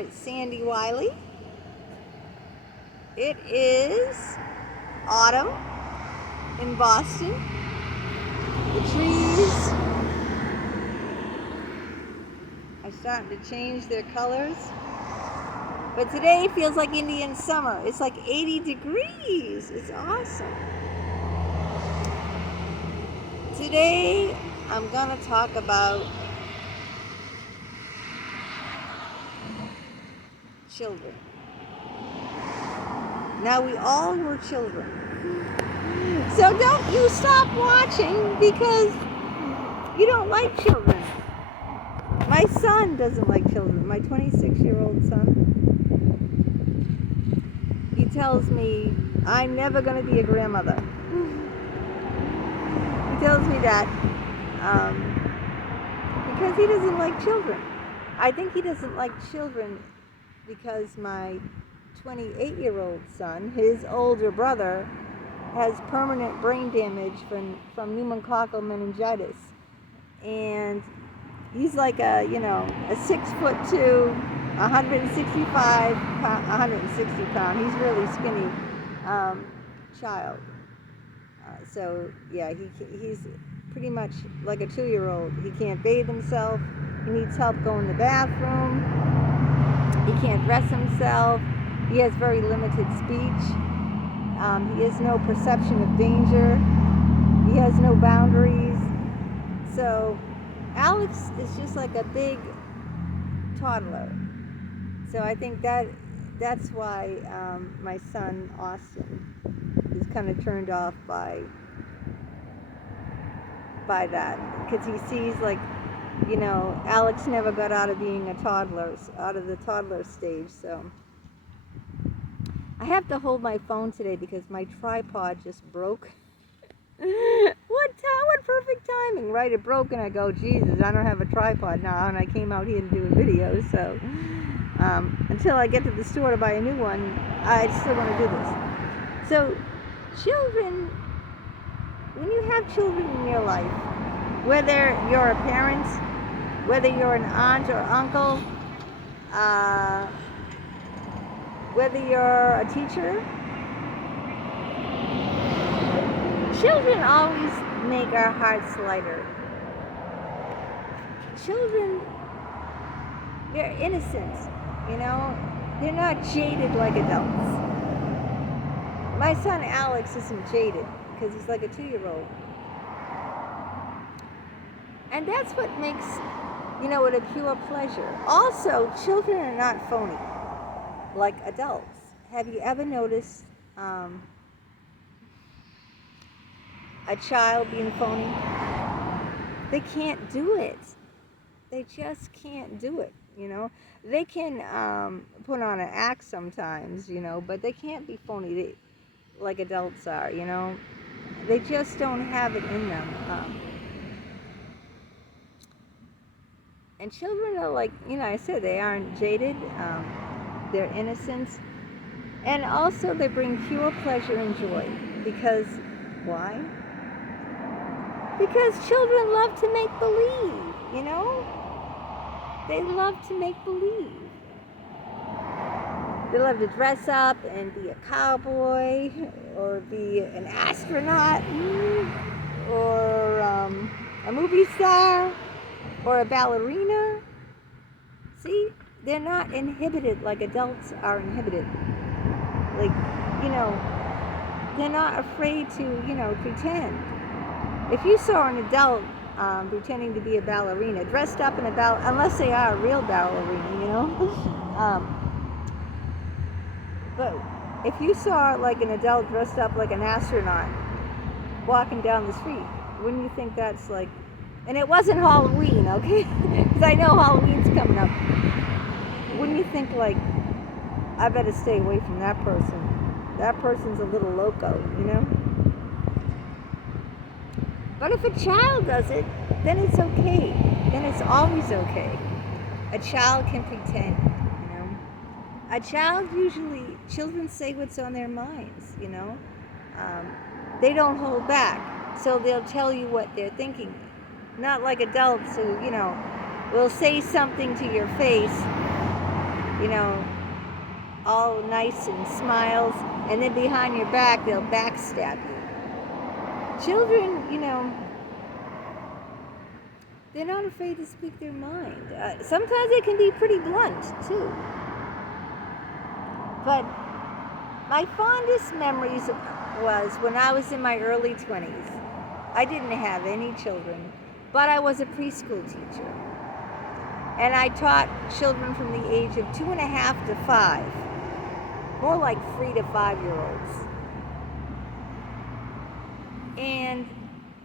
at Sandy Wiley. It is autumn in Boston. The trees are starting to change their colors. But today feels like Indian summer. It's like 80 degrees. It's awesome. Today I'm going to talk about children. Now we all were children. So don't you stop watching because you don't like children. My son doesn't like children. My 26-year-old son. He tells me I'm never going to be a grandmother. He tells me that because he doesn't like children. I think he doesn't like children because my 28-year-old son, his older brother, has permanent brain damage from pneumococcal meningitis. And he's like a 6'2", 160 pound. He's really skinny child. So yeah, he's pretty much like a 2-year-old. He can't bathe himself. He needs help going to the bathroom. He can't dress himself. He has very limited speech. He has no perception of danger. He has no boundaries. So Alex is just like a big toddler. So I think that's why my son Austin is kind of turned off by that, because he sees Alex never got out of being a toddler, out of the toddler stage. So I have to hold my phone today because my tripod just broke. What perfect timing, right? It broke and I go, Jesus, I don't have a tripod now, and I came out here to do a video. So until I get to the store to buy a new one, I still want to do this. So children, when you have children in your life, whether you're a parent, whether you're an aunt or uncle, whether you're a teacher, children always make our hearts lighter. Children, they're innocent, they're not jaded like adults. My son Alex isn't jaded because he's like a 2-year-old. And that's what makes, it a pure pleasure. Also, children are not phony like adults. Have you ever noticed a child being phony? They can't do it. They just can't do it, They can put on an act sometimes, but they can't be phony like adults are, They just don't have it in them. And children are like, I said, they aren't jaded. They're innocent. And also they bring pure pleasure and joy. Because, why? Because children love to make believe, They love to make believe. They love to dress up and be a cowboy or be an astronaut or a movie star or a ballerina. See, they're not inhibited like adults are inhibited. They're not afraid to, pretend. If you saw an adult pretending to be a ballerina, dressed up in unless they are a real ballerina, but if you saw an adult dressed up like an astronaut walking down the street, wouldn't you think that's and it wasn't Halloween, okay? Because I know Halloween's coming up. Wouldn't you think I better stay away from that person? That person's a little loco, But if a child does it, then it's okay. Then it's always okay. A child can pretend, A child children say what's on their minds, They don't hold back, so they'll tell you what they're thinking. Not like adults who, will say something to your face you know, all nice and smiles, and then behind your back they'll backstab you. Children, you know, they're not afraid to speak their mind. Sometimes they can be pretty blunt too. But my fondest memories was when I was in my early 20s. I didn't have any children, but I was a preschool teacher. And I taught children from the age of 2.5 to 5, more like 3 to 5-year-olds. And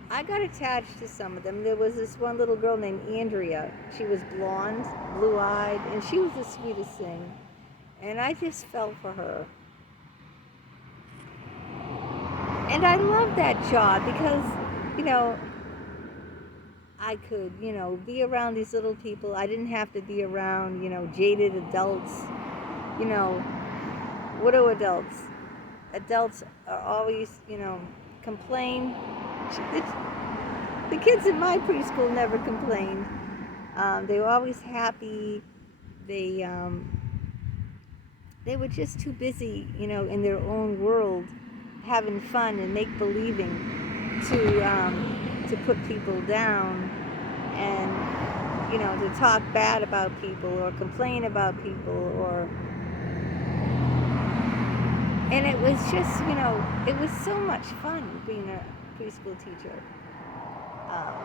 I got attached to some of them. There was this one little girl named Andrea. She was blonde, blue-eyed, and she was the sweetest thing. And I just fell for her. And I loved that job because, you know, I could, you know, be around these little people. I didn't have to be around, you know, jaded adults. You know, what do adults? Adults are always, you know, complain. The kids in my preschool never complained. They were always happy. They were just too busy, you know, in their own world, having fun and make-believing to put people down and, you know, to talk bad about people or complain about people and it was just, you know, it was so much fun being a preschool teacher.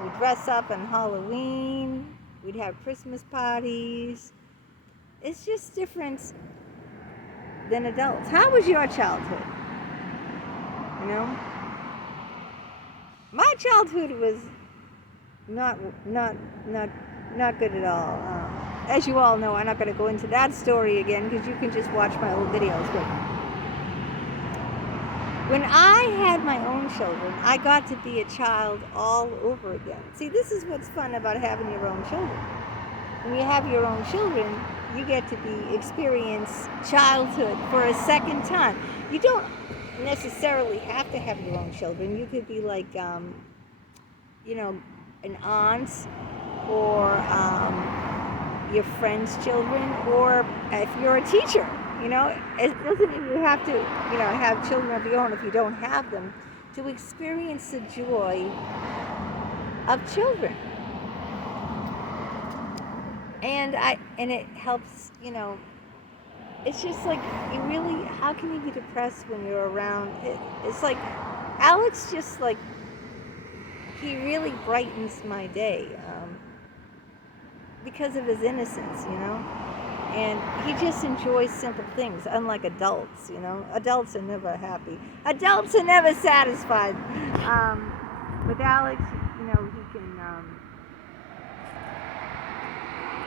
We'd dress up on Halloween, we'd have Christmas parties. It's just different than adults. How was your childhood? You know? My childhood was not good at all. As you all know, I'm not going to go into that story again because you can just watch my old videos. But when I had my own children, I got to be a child all over again. See, this is what's fun about having your own children. When you have your own children, you get to experience childhood for a second time. You don't necessarily have to have your own children. You could be like, you know, an aunt or your friend's children, or if you're a teacher, you know, it doesn't mean you have to, you know, have children of your own if you don't have them, to experience the joy of children. And it helps, you know, it's just like, you really, how can you be depressed when you're around, it's like, Alex just like, he really brightens my day, because of his innocence, you know, and he just enjoys simple things, unlike adults, you know. Adults are never happy. Adults are never satisfied. With Alex, you know,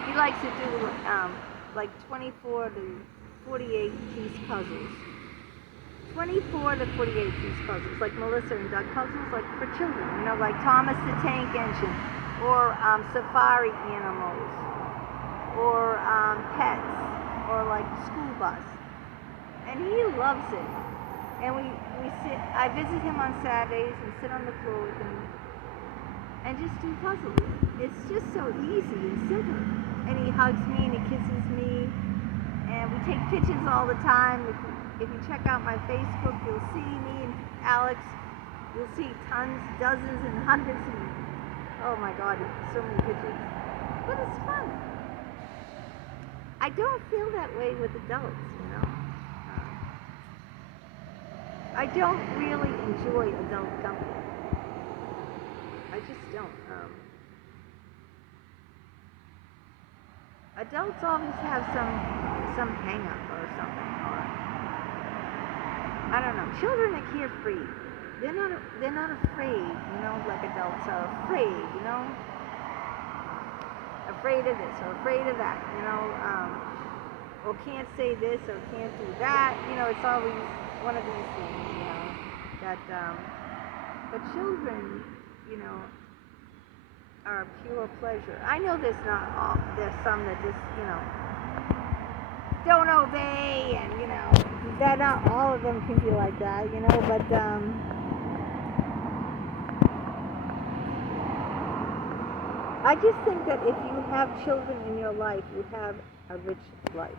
he likes to do like 24 to 48 piece puzzles. 24 to 48 piece puzzles, like Melissa and Doug puzzles, like for children, you know, like Thomas the Tank Engine, or safari animals, or pets, or like school bus. And he loves it. And we sit, I visit him on Saturdays and sit on the floor with him and just do puzzles. It's just so easy and simple. And he hugs me and he kisses me. And we take pictures all the time. If you check out my Facebook, you'll see me and Alex. You'll see tons, dozens, and hundreds, and oh my God, so many pictures. But it's fun. I don't feel that way with adults, you know. I don't really enjoy adult company. I just don't. Adults always have some hang-up or something, or I don't know. Children are carefree. They're not afraid, you know, like adults are afraid, you know. Afraid of this or afraid of that, you know, or can't say this or can't do that, you know. It's always one of these things, you know, that, but children, you know, are pure pleasure. I know there's some that just, you know, don't obey, and, you know, that not all of them can be like that, you know, but, I just think that if you have children in your life, you have a rich life.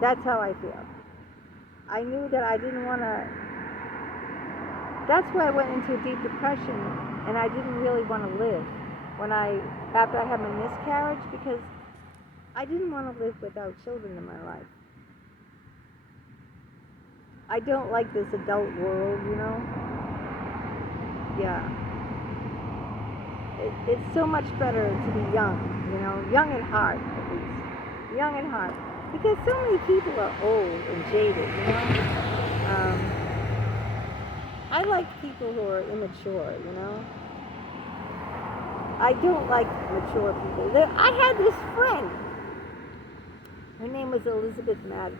That's how I feel. I knew that I didn't want to. That's why I went into a deep depression, and I didn't really want to live after I had my miscarriage, because I didn't want to live without children in my life. I don't like this adult world, you know? Yeah. It's so much better to be young, you know? Young at heart, at least. Young at heart. Because so many people are old and jaded, you know? I like people who are immature, you know? I don't like mature people. I had this friend. Her name was Elizabeth Madden.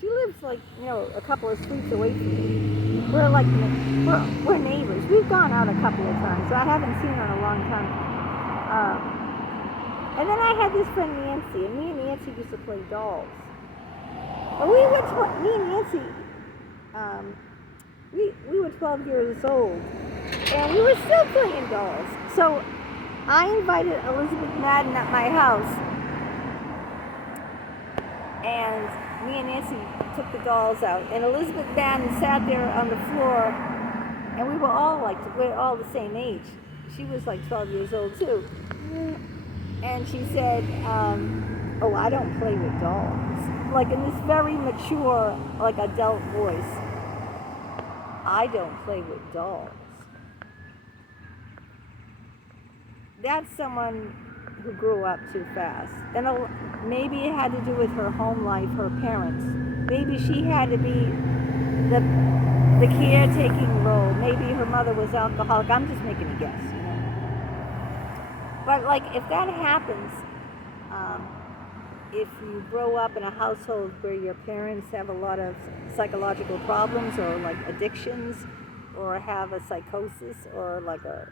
She lives like, you know, a couple of streets away from me. We're neighbors. We've gone out a couple of times, so I haven't seen her in a long time. And then I had this friend Nancy, and me and Nancy used to play dolls. But me and Nancy, we were 12 years old, and we were still playing dolls. So I invited Elizabeth Madden at my house, and me and Nancy took the dolls out, and Elizabeth Madden sat there on the floor, and we're all the same age. She was like 12 years old too. And she said, oh, I don't play with dolls. Like in this very mature, like adult voice. I don't play with dolls. That's someone who grew up too fast. And maybe it had to do with her home life, her parents. Maybe she had to be the caretaking role. Maybe her mother was alcoholic. I'm just making a guess, you know. But like, if that happens, if you grow up in a household where your parents have a lot of psychological problems, or like addictions, or have a psychosis, or like a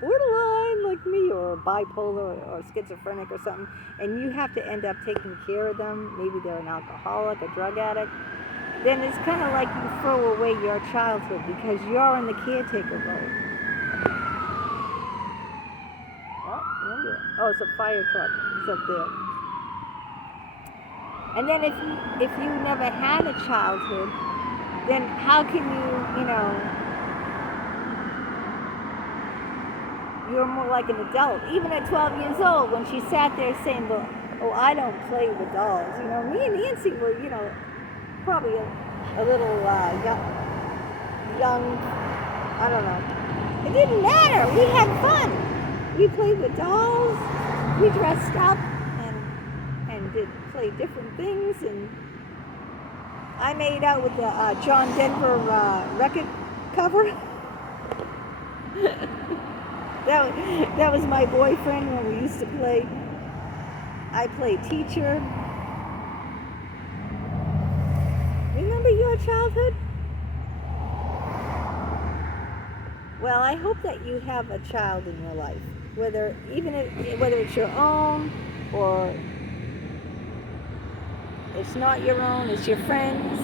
borderline like me, or bipolar, or schizophrenic or something, and you have to end up taking care of them, maybe they're an alcoholic, a drug addict, then it's kind of like you throw away your childhood because you're in the caretaker role. Oh, it's a fire truck. It's up there. And then if you never had a childhood, then how can you know, you're more like an adult. Even at 12 years old, when she sat there saying, well, oh, I don't play with dolls. You know, me and Nancy were, you know, probably a little young, I don't know. It didn't matter. We had fun. We played with dolls, we dressed up and did play different things, and I made out with the John Denver record cover. that was my boyfriend when we used to play. I played teacher. Remember your childhood? Well, I hope that you have a child in your life. Whether it's your own, or it's not your own, it's your friends,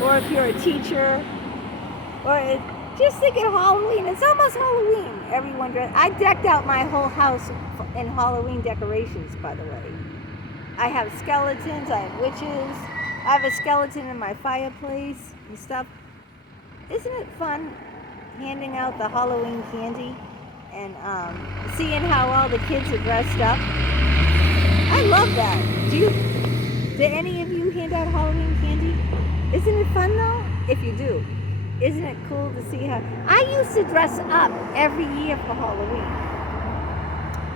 or if you're a teacher, or just think of Halloween. It's almost Halloween. Everyone dressed. I decked out my whole house in Halloween decorations, by the way. I have skeletons, I have witches, I have a skeleton in my fireplace and stuff. Isn't it fun handing out the Halloween candy? And seeing how all the kids are dressed up. I love that. Do any of you hand out Halloween candy? Isn't it fun though? If you do. Isn't it cool to see how... I used to dress up every year for Halloween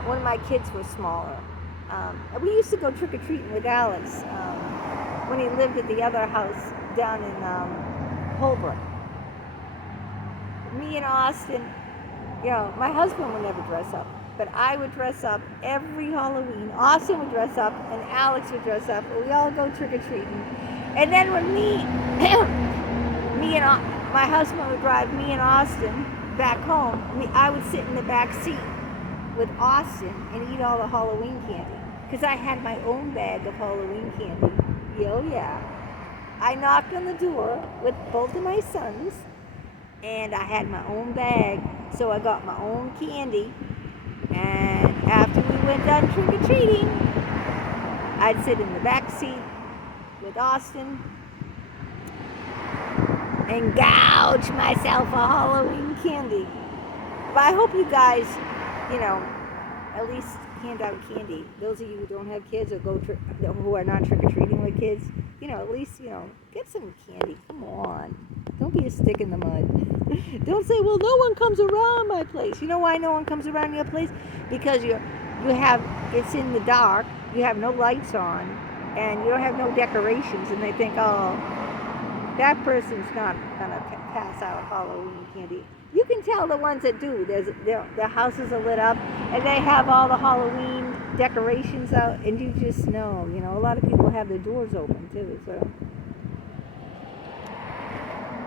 when my kids were smaller. We used to go trick-or-treating with Alex when he lived at the other house down in Holbrook. Me and Austin... You know, my husband would never dress up, but I would dress up every Halloween. Austin would dress up, and Alex would dress up, and we all go trick-or-treating. And then when my husband would drive me and Austin back home, I would sit in the back seat with Austin and eat all the Halloween candy, because I had my own bag of Halloween candy. Oh yeah. I knocked on the door with both of my sons, and I had my own bag, so I got my own candy. And after we went done trick-or-treating, I'd sit in the back seat with Austin and gouge myself a Halloween candy. But I hope you guys, at least hand out candy. Those of you who don't have kids or who are not trick-or-treating with kids, at least, get some candy. Come on. Don't be a stick in the mud. Don't say, well, no one comes around my place. You know why no one comes around your place? Because it's in the dark, you have no lights on, and you don't have no decorations, and they think, oh, that person's not going to pass out Halloween candy. You can tell the ones that do. Their houses are lit up, and they have all the Halloween decorations out, and you just know. A lot of people have their doors open, too. So,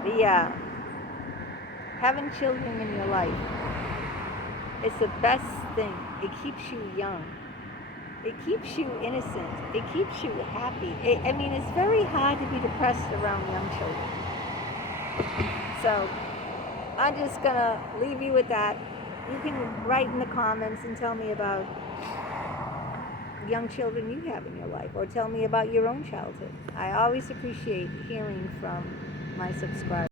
but yeah, having children in your life, it's the best thing. It keeps you young. It keeps you innocent. It keeps you happy. It's very hard to be depressed around young children. So, I'm just going to leave you with that. You can write in the comments and tell me about young children you have in your life, or tell me about your own childhood. I always appreciate hearing from my subscribers.